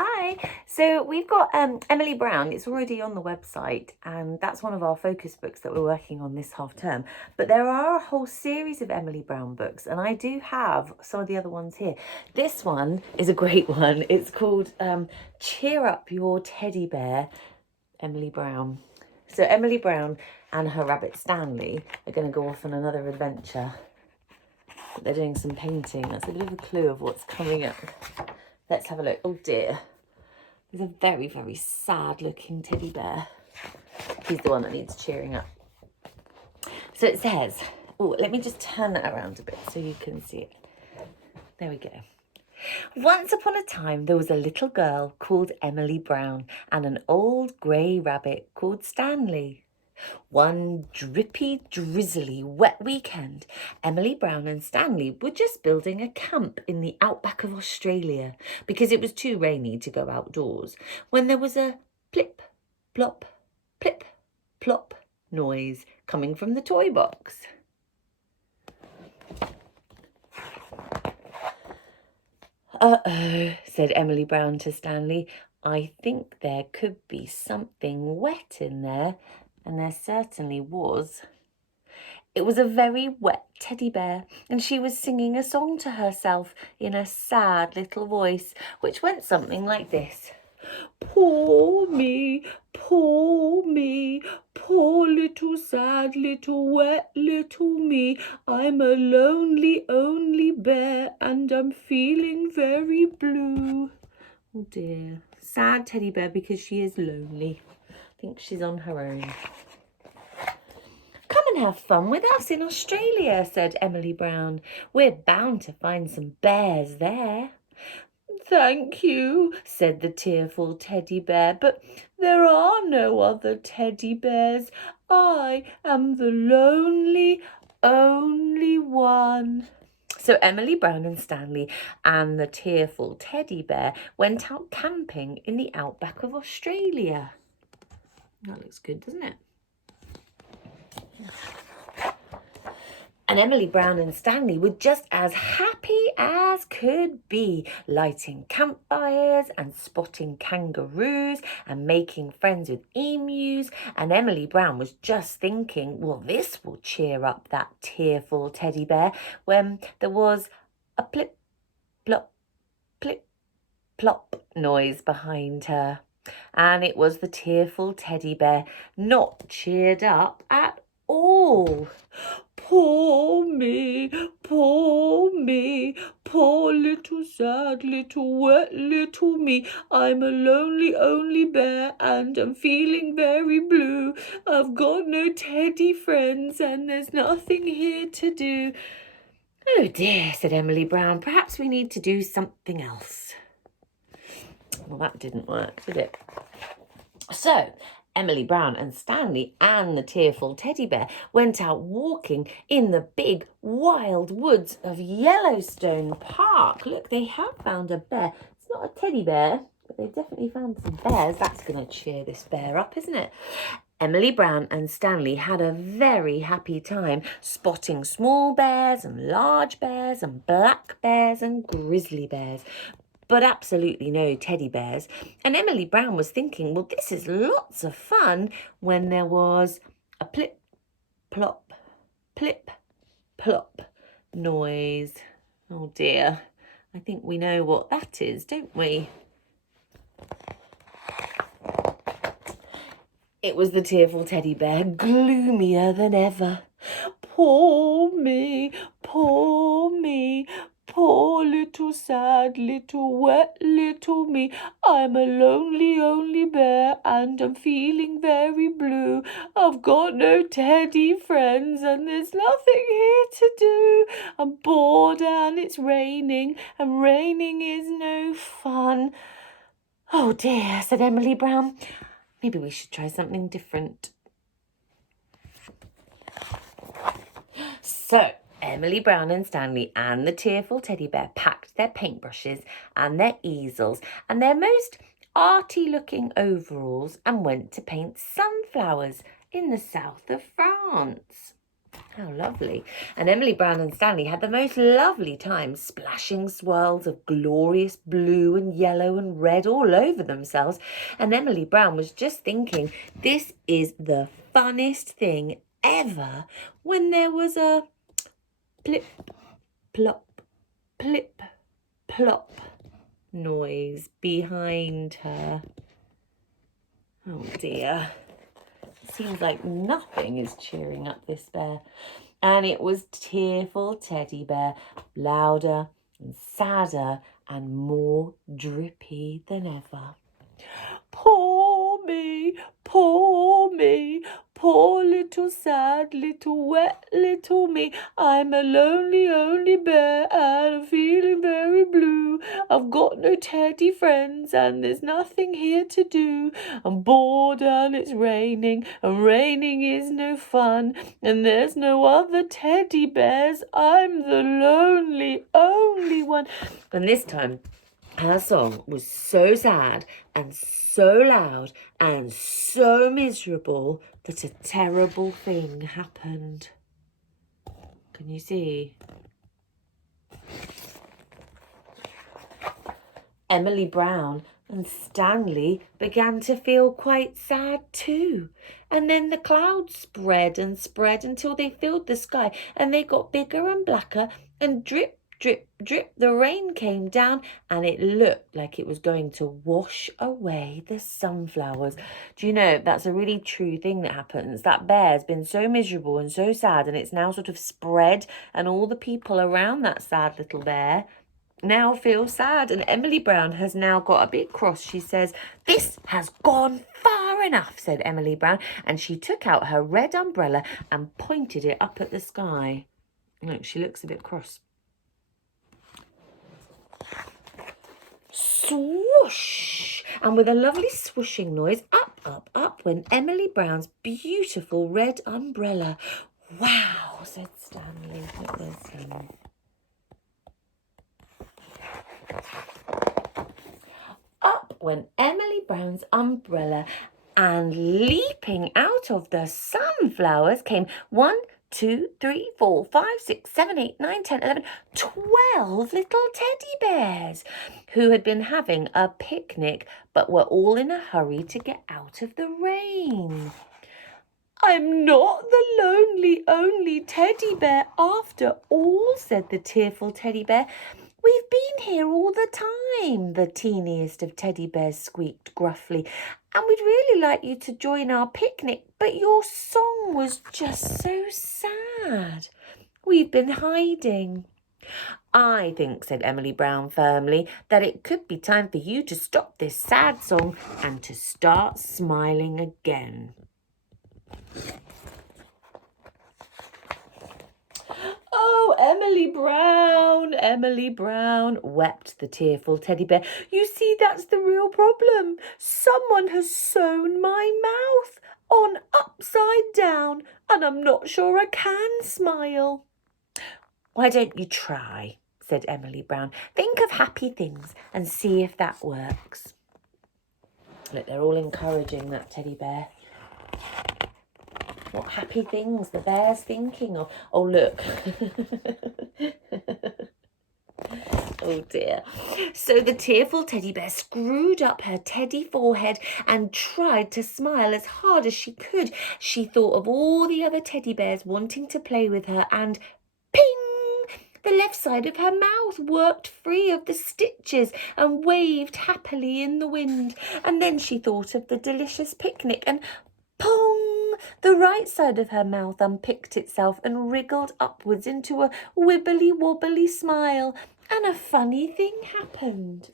Hi, so we've got Emily Brown. It's already on the website, and that's one of our focus books that we're working on this half term. But there are a whole series of Emily Brown books, and I do have some of the other ones here. This one is a great one. It's called Cheer Up Your Teddy Bear, Emily Brown. So Emily Brown and her rabbit Stanley are going to go off on another adventure. They're doing some painting. That's a bit of a clue of what's coming up. Let's have a look. Oh dear. There's a very, very sad looking teddy bear. He's the one that needs cheering up. So it says, oh, let me just turn that around a bit so you can see it. There we go. Once upon a time, there was a little girl called Emily Brown and an old grey rabbit called Stanley. One drippy, drizzly, wet weekend, Emily Brown and Stanley were just building a camp in the outback of Australia because it was too rainy to go outdoors when there was a plip, plop, plip, plop noise coming from the toy box. Uh-oh, said Emily Brown to Stanley. I think there could be something wet in there. And there certainly was. It was a very wet teddy bear, and she was singing a song to herself in a sad little voice, which went something like this. Poor me, poor me, poor little sad little wet little me. I'm a lonely, only bear, and I'm feeling very blue. Oh dear, sad teddy bear because she is lonely. I think she's on her own. Come and have fun with us in Australia, said Emily Brown. We're bound to find some bears there. Thank you, said the tearful teddy bear, but there are no other teddy bears. I am the lonely, only one. So Emily Brown and Stanley and the tearful teddy bear went out camping in the outback of Australia. That looks good, doesn't it? And Emily Brown and Stanley were just as happy as could be, lighting campfires and spotting kangaroos and making friends with emus. And Emily Brown was just thinking, well, this will cheer up that tearful teddy bear, when there was a plip, plop, plip, plop noise behind her. And it was the tearful teddy bear, not cheered up at all. Poor me, poor me, poor little sad little wet little me. I'm a lonely only bear and I'm feeling very blue. I've got no teddy friends and there's nothing here to do. Oh dear, said Emily Brown, perhaps we need to do something else. Well, that didn't work, did it? So Emily Brown and Stanley and the tearful teddy bear went out walking in the big wild woods of Yellowstone Park. Look, they have found a bear. It's not a teddy bear, but they've definitely found some bears. That's going to cheer this bear up, isn't it? Emily Brown and Stanley had a very happy time spotting small bears and large bears and black bears and grizzly bears, but absolutely no teddy bears. And Emily Brown was thinking, well, this is lots of fun, when there was a plip, plop, plip, plop noise. Oh dear, I think we know what that is, don't we? It was the tearful teddy bear, gloomier than ever. Poor me, poor me, poor little sad little wet little me. I'm a lonely only bear and I'm feeling very blue. I've got no teddy friends and there's nothing here to do. I'm bored and it's raining and raining is no fun. Oh dear, said Emily Brown. Maybe we should try something different. So Emily Brown and Stanley and the tearful teddy bear packed their paintbrushes and their easels and their most arty-looking overalls and went to paint sunflowers in the south of France. How lovely. And Emily Brown and Stanley had the most lovely time splashing swirls of glorious blue and yellow and red all over themselves. And Emily Brown was just thinking, this is the funnest thing ever, when there was a plip, plop, plip, plop noise behind her. Oh dear. Seems like nothing is cheering up this bear. And it was tearful Teddy Bear, louder and sadder and more drippy than ever. Poor me, poor me, poor little sad, little wet little me. I'm a lonely bear and I'm feeling very blue. I've got no teddy friends and there's nothing here to do. I'm bored and it's raining and raining is no fun. And there's no other teddy bears. I'm the lonely only one. And this time, her song was so sad and so loud and so miserable that a terrible thing happened. Can you see? Emily Brown and Stanley began to feel quite sad too. And then the clouds spread and spread until they filled the sky, and they got bigger and blacker, and drip, drip, drip, the rain came down, and it looked like it was going to wash away the sunflowers. Do you know, that's a really true thing that happens. That bear's been so miserable and so sad, and it's now sort of spread, and all the people around that sad little bear now feel sad. And Emily Brown has now got a bit cross. She says, "This has gone far enough," said Emily Brown, and she took out her red umbrella and pointed it up at the sky. Look, she looks a bit cross. Swoosh! And with a lovely swooshing noise, up, up, up went Emily Brown's beautiful red umbrella. "Wow," said Stanley. Look, there's some. Up went Emily Brown's umbrella, and leaping out of the sunflowers came 1, 2, 3, 4, 5, 6, 7, 8, 9, 10, 11, 12 little teddy bears who had been having a picnic but were all in a hurry to get out of the rain. "I'm not the lonely only teddy bear after all," said the tearful teddy bear. "We've been here all the time," the teeniest of teddy bears squeaked gruffly, "and we'd really like you to join our picnic, but your song was just so sad. We've been hiding." "I think," said Emily Brown firmly, "that it could be time for you to stop this sad song and to start smiling again." "Oh, Emily Brown," wept the tearful teddy bear. "You see, that's the real problem. Someone has sewn my mouth on upside down, and I'm not sure I can smile." "Why don't you try?" said Emily Brown. "Think of happy things and see if that works." Look, they're all encouraging that teddy bear. What happy things the bear's thinking of. Oh, look. Oh dear. So the tearful teddy bear screwed up her teddy forehead and tried to smile as hard as she could. She thought of all the other teddy bears wanting to play with her, and ping! The left side of her mouth worked free of the stitches and waved happily in the wind. And then she thought of the delicious picnic, and pong! The right side of her mouth unpicked itself and wriggled upwards into a wibbly-wobbly smile, and a funny thing happened.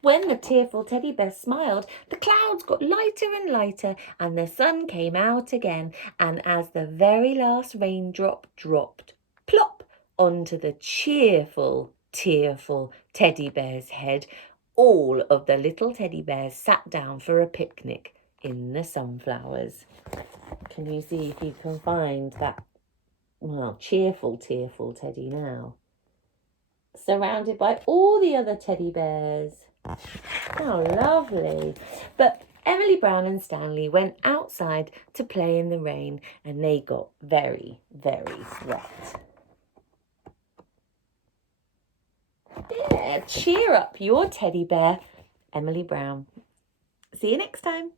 When the tearful teddy bear smiled, the clouds got lighter and lighter, and the sun came out again, and as the very last raindrop dropped, plop, onto the cheerful, tearful teddy bear's head, all of the little teddy bears sat down for a picnic in the sunflowers. Can you see if you can find that, well, cheerful, tearful teddy now? Surrounded by all the other teddy bears. How lovely. But Emily Brown and Stanley went outside to play in the rain, and they got very, very wet. Yeah, cheer up your teddy bear, Emily Brown. See you next time.